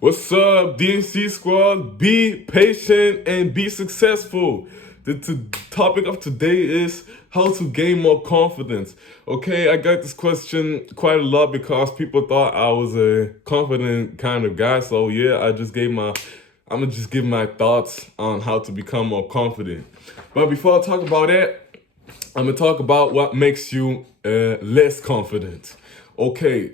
What's up, DNC squad? Be patient and be successful. The topic of today is how to gain more confidence. Okay, I got this question quite a lot because people thought I was a confident kind of guy. So yeah, I'm gonna just give my thoughts on how to become more confident. But before I talk about that, I'm gonna talk about what makes you less confident. Okay,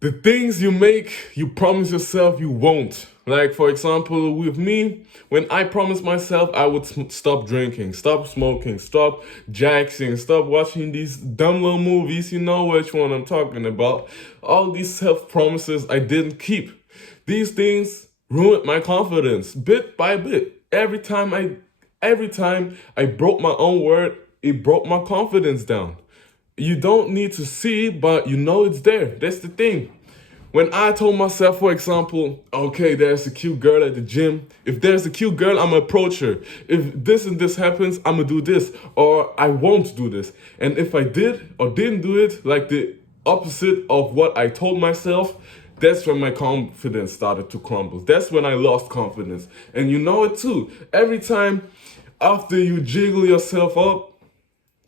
the things you promise yourself you won't. Like, for example, with me, when I promised myself I would stop drinking, stop smoking, stop jacksing, stop watching these dumb little movies, you know which one I'm talking about. All these self promises I didn't keep. These things ruined my confidence bit by bit. Every time I broke my own word, it broke my confidence down. You don't need to see, but you know it's there. That's the thing. When I told myself, for example, okay, there's a cute girl at the gym. If there's a cute girl, I'm gonna approach her. If this and this happens, I'm gonna do this, or I won't do this. And if I did or didn't do it, like the opposite of what I told myself, that's when my confidence started to crumble. That's when I lost confidence. And you know it too. Every time after you jiggle yourself up,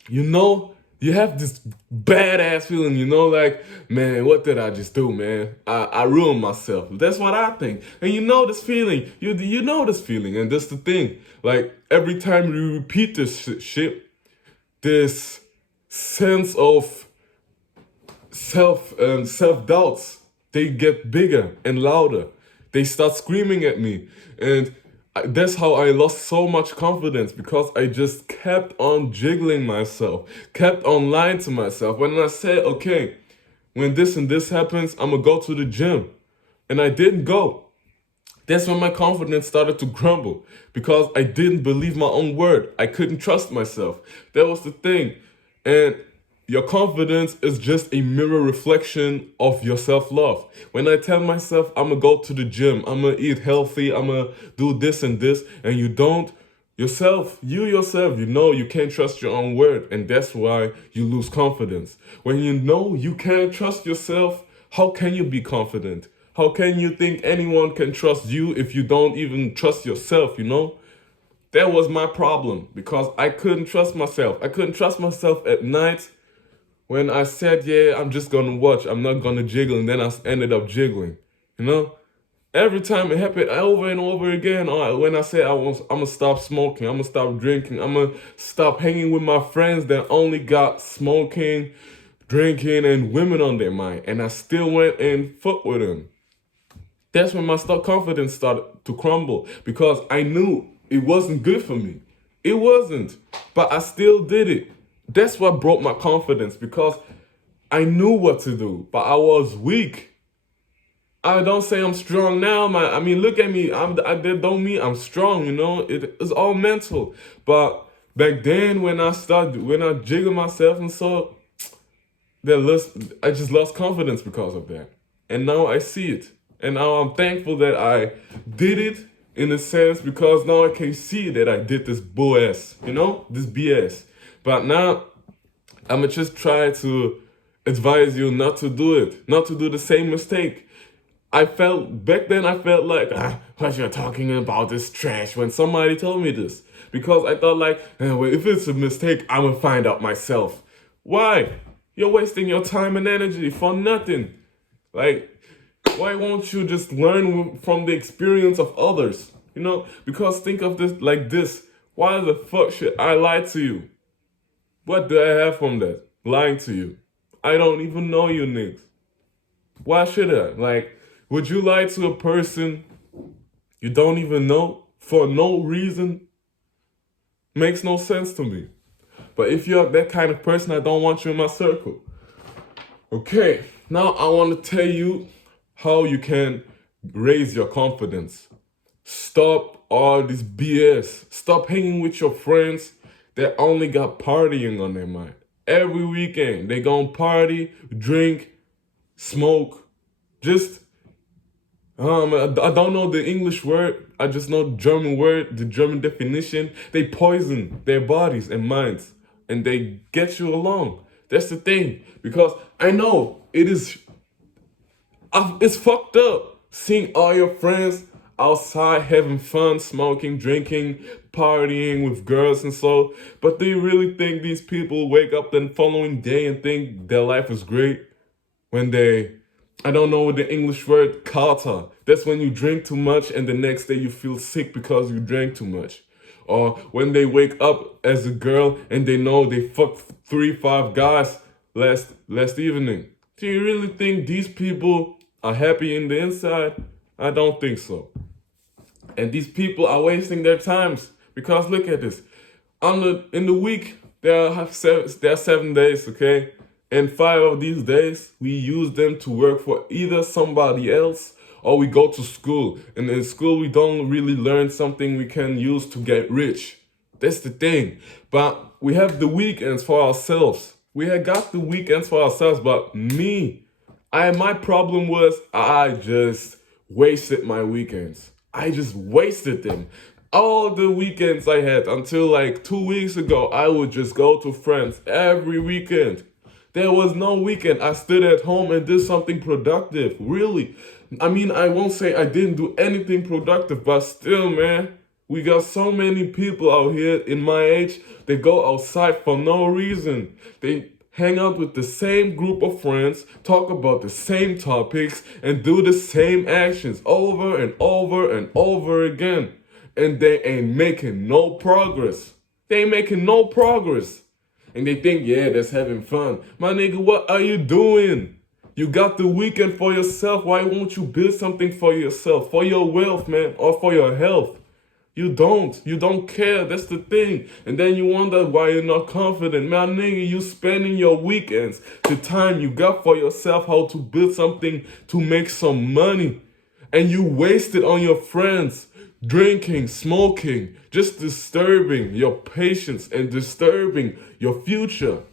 you know, you have this badass feeling, like, man, what did I just do, man? I ruined myself. That's what I think. And you know this feeling. You know this feeling. And that's the thing. Like, every time you repeat this shit, this sense of self doubts, they get bigger and louder. They start screaming at me, and that's how I lost so much confidence, because I just kept on jiggling myself, kept on lying to myself. When I said, okay, when this and this happens, I'm gonna go to the gym, and I didn't go. That's when my confidence started to crumble, because I didn't believe my own word. I couldn't trust myself. That was the thing. And your confidence is just a mirror reflection of your self-love. When I tell myself I'm gonna go to the gym, I'm gonna eat healthy, I'm gonna do this and this, and you don't, you yourself, you know you can't trust your own word, and that's why you lose confidence. When you know you can't trust yourself, how can you be confident? How can you think anyone can trust you if you don't even trust yourself? That was my problem, because I couldn't trust myself. I couldn't trust myself at night when I said, yeah, I'm just gonna watch, I'm not gonna jiggle, and then I ended up jiggling. You know? Every time it happened over and over again. When I said I'm gonna stop smoking, I'm gonna stop drinking, I'm gonna stop hanging with my friends that only got smoking, drinking, and women on their mind, and I still went and fucked with them. That's when my confidence started to crumble, because I knew it wasn't good for me. It wasn't, but I still did it. That's what broke my confidence, because I knew what to do, but I was weak. I don't say I'm strong now, man. I mean, look at me. That don't mean I'm strong, It's all mental. But back then, when I jiggled myself and so, I just lost confidence because of that. And now I see it. And now I'm thankful that I did it, in a sense, because now I can see that I did this bull ass, this BS. But now I'ma just try to advise you not to do it, not to do the same mistake. Back then I felt like, what you're talking about is trash, when somebody told me this. Because I thought like, well, if it's a mistake, I'ma find out myself. Why? You're wasting your time and energy for nothing. Like, why won't you just learn from the experience of others? Because think of this like this. Why the fuck should I lie to you? What do I have from that? Lying to you. I don't even know you niggas. Why should I? Like, would you lie to a person you don't even know for no reason? Makes no sense to me. But if you're that kind of person, I don't want you in my circle. Okay, now I want to tell you how you can raise your confidence. Stop all this BS. Stop hanging with your friends that only got partying on their mind. Every weekend, they gon' party, drink, smoke. Just, I don't know the English word. I just know the German word, the German definition. They poison their bodies and minds, and they get you along. That's the thing. Because I know it's fucked up. Seeing all your friends outside having fun, smoking, drinking, partying with girls and so. But do you really think these people wake up the following day and think their life is great? When they, I don't know the English word, kata. That's when you drink too much and the next day you feel sick because you drank too much. Or when they wake up as a girl and they know they fucked 3, 5 guys last evening. Do you really think these people are happy in the inside? I don't think so. And these people are wasting their times because look at this. In the week there are 7 days, okay? And 5 of these days we use them to work for either somebody else or we go to school. And in school we don't really learn something we can use to get rich. That's the thing. But we have the weekends for ourselves. We had got the weekends for ourselves, but my problem was I just wasted my weekends. I just wasted them. All the weekends I had until like 2 weeks ago, I would just go to friends every weekend. There was no weekend I stood at home and did something productive, really. I mean, I won't say I didn't do anything productive, but still, man, we got so many people out here in my age, they go outside for no reason. They hang out with the same group of friends, talk about the same topics, and do the same actions over and over and over again. And they ain't making no progress. They ain't making no progress. And they think, yeah, that's having fun. My nigga, what are you doing? You got the weekend for yourself. Why won't you build something for yourself? For your wealth, man, or for your health? You don't care, that's the thing. And then you wonder why you're not confident. Man, nigga, you spending your weekends, the time you got for yourself, how to build something to make some money. And you waste it on your friends, drinking, smoking, just disturbing your patience and disturbing your future.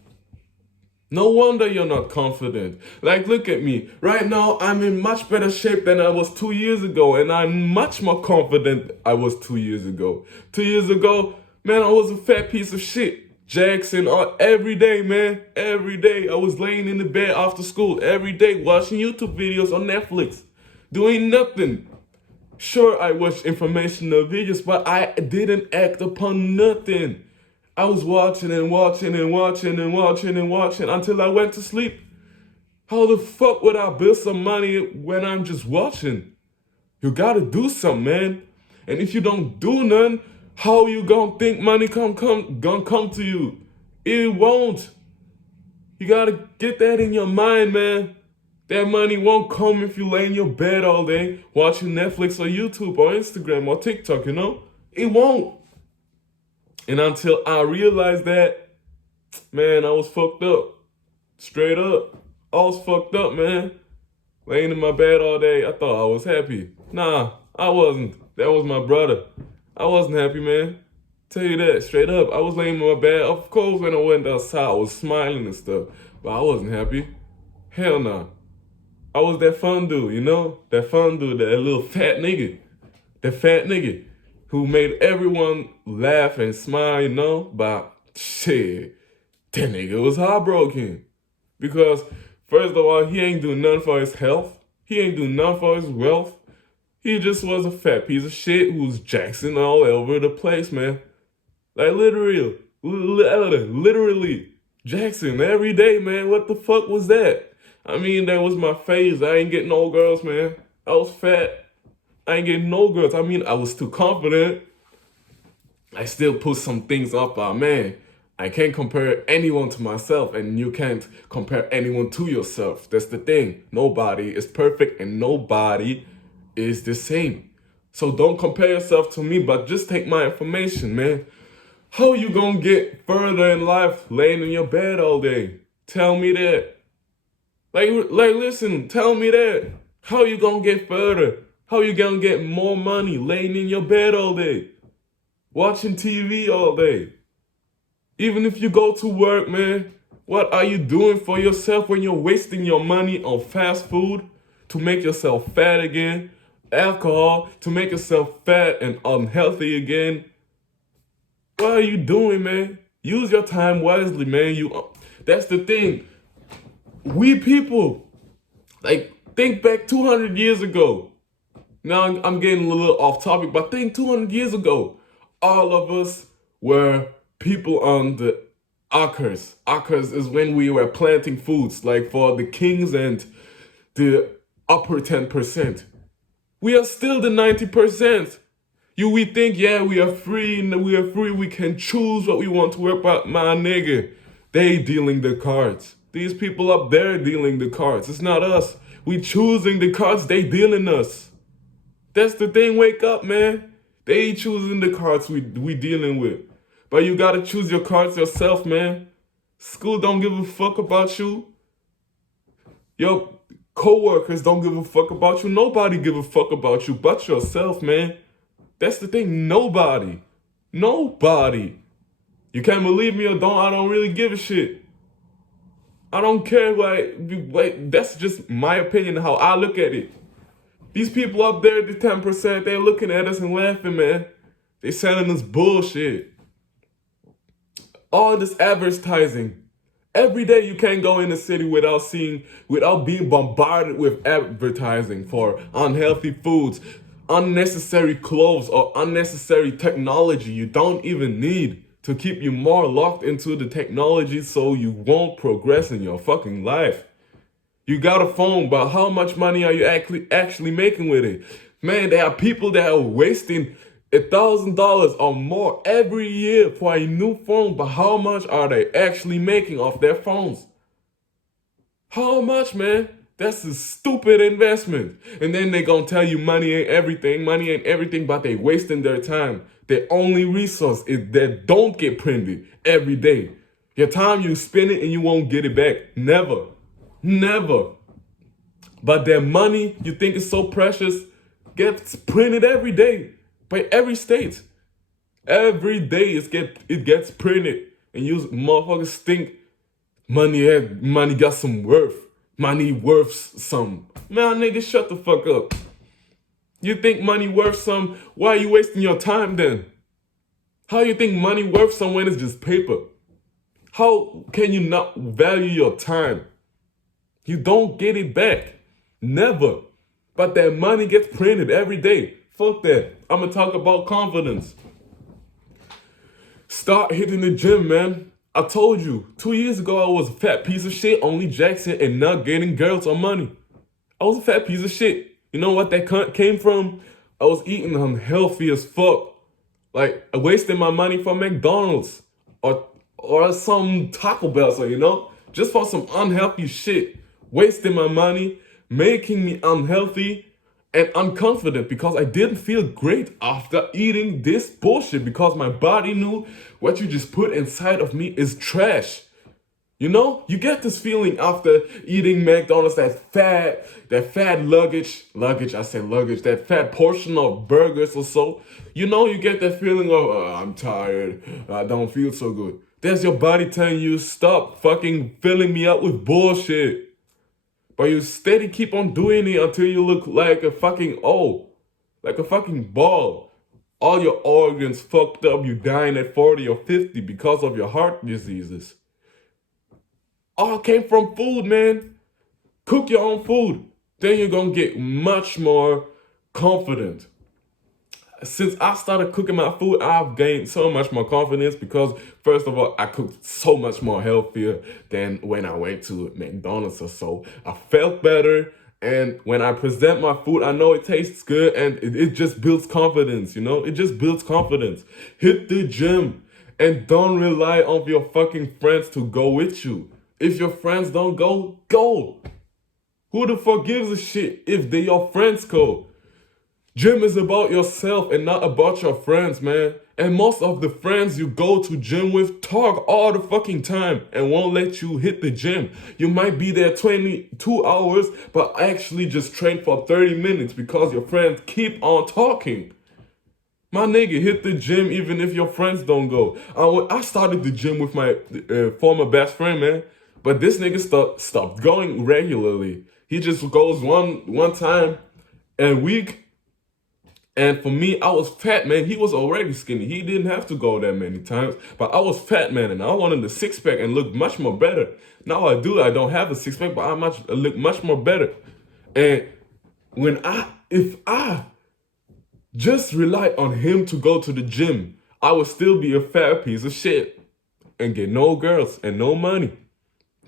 No wonder you're not confident. Like, look at me. Right now, I'm in much better shape than I was 2 years ago, and I'm much more confident I was 2 years ago. 2 years ago, man, I was a fat piece of shit. Jackson, every day, man. Every day. I was laying in the bed after school. Every day, watching YouTube videos on Netflix. Doing nothing. Sure, I watched informational videos, but I didn't act upon nothing. I was watching and watching and watching and watching and watching until I went to sleep. How the fuck would I build some money when I'm just watching? You gotta do something, man. And if you don't do none, how you gonna think money gonna come to you? It won't. You gotta get that in your mind, man. That money won't come if you lay in your bed all day watching Netflix or YouTube or Instagram or TikTok, you know? It won't. And until I realized that, man, I was fucked up. Straight up. I was fucked up, man. Laying in my bed all day, I thought I was happy. Nah, I wasn't. That was my brother. I wasn't happy, man. Tell you that, straight up. I was laying in my bed. Of course, when I went outside, I was smiling and stuff. But I wasn't happy. Hell nah. I was that fun dude, you know? That fun dude, that little fat nigga. That fat nigga who made everyone laugh and smile, you know? But shit, that nigga was heartbroken. Because, first of all, he ain't do nothing for his health. He ain't do nothing for his wealth. He just was a fat piece of shit who's Jackson all over the place, man. Like literally, Jackson every day, man. What the fuck was that? I mean, that was my phase. I ain't getting no girls, man. I was fat. I ain't getting no girls. I mean, I was too confident. I still put some things up, but man, I can't compare anyone to myself, and you can't compare anyone to yourself. That's the thing. Nobody is perfect, and nobody is the same. So don't compare yourself to me, but just take my information, man. How you gonna get further in life laying in your bed all day? Tell me that. Like, listen, tell me that. How you gonna get further? How you gonna get more money laying in your bed all day? Watching TV all day? Even if you go to work, man, what are you doing for yourself when you're wasting your money on fast food to make yourself fat again? Alcohol to make yourself fat and unhealthy again? What are you doing, man? Use your time wisely, man. That's the thing. We people, like, think back 200 years ago. Now I'm getting a little off topic, but think 200 years ago, all of us were people on the acres. Acres is when we were planting foods, like for the kings and the upper 10%. We are still the 90%. We think, yeah, we are free, we can choose what we want to work, but my nigga, they dealing the cards. These people up there dealing the cards. It's not us. We choosing the cards, they dealing us. That's the thing, wake up, man. They choosing the cards we dealing with. But you gotta choose your cards yourself, man. School don't give a fuck about you. Your co-workers don't give a fuck about you. Nobody give a fuck about you but yourself, man. That's the thing, nobody. Nobody. You can't believe me or don't, I don't really give a shit. I don't care, like that's just my opinion, how I look at it. These people up there, the 10%, they're looking at us and laughing, man. They selling us bullshit. All this advertising. Every day you can't go in the city without being bombarded with advertising for unhealthy foods, unnecessary clothes, or unnecessary technology you don't even need to keep you more locked into the technology so you won't progress in your fucking life. You got a phone, but how much money are you actually making with it? Man, there are people that are wasting $1,000 or more every year for a new phone, but how much are they actually making off their phones? How much, man? That's a stupid investment. And then they gonna tell you money ain't everything, but they wasting their time. Their only resource is that don't get printed every day. Your time you spend it and you won't get it back. Never. Never. But their money you think is so precious gets printed every day by every state. Every day it gets printed, and you motherfuckers think money got some worth. Money worth some. Man, nigga, shut the fuck up. You think money worth some? Why are you wasting your time then? How you think money worth some when it's just paper? How can you not value your time? You don't get it back. Never. But that money gets printed every day. Fuck that. I'm gonna talk about confidence. Start hitting the gym, man. I told you, 2 years ago I was a fat piece of shit, only Jackson and not getting girls or money. I was a fat piece of shit. You know what that came from? I was eating unhealthy as fuck. Like, wasting my money for McDonald's or some Taco Bell, so just for some unhealthy shit. Wasting my money, making me unhealthy and unconfident because I didn't feel great after eating this bullshit because my body knew what you just put inside of me is trash. You get this feeling after eating McDonald's, that fat that fat portion of burgers or so. You get that feeling of, I'm tired, I don't feel so good. There's your body telling you, stop fucking filling me up with bullshit. But you steady keep on doing it until you look like a fucking ball. All your organs fucked up, you dying at 40 or 50 because of your heart diseases. All came from food, man. Cook your own food. Then you're gonna get much more confident. Since I started cooking my food, I've gained so much more confidence because, first of all, I cooked so much more healthier than when I went to McDonald's or so. I felt better, and when I present my food, I know it tastes good, and it just builds confidence, It just builds confidence. Hit the gym, and don't rely on your fucking friends to go with you. If your friends don't go, go. Who the fuck gives a shit if your friends go? Gym is about yourself and not about your friends, man. And most of the friends you go to gym with talk all the fucking time and won't let you hit the gym. You might be there 22 hours, but actually just train for 30 minutes because your friends keep on talking. My nigga, hit the gym even if your friends don't go. I started the gym with my former best friend, man. But this nigga stopped going regularly. He just goes one time a week. And for me, I was fat, man. He was already skinny. He didn't have to go that many times. But I was fat, man, and I wanted the six-pack and look much more better. Now I do. I don't have a six-pack, but I look much more better. And if I just rely on him to go to the gym, I would still be a fat piece of shit and get no girls and no money.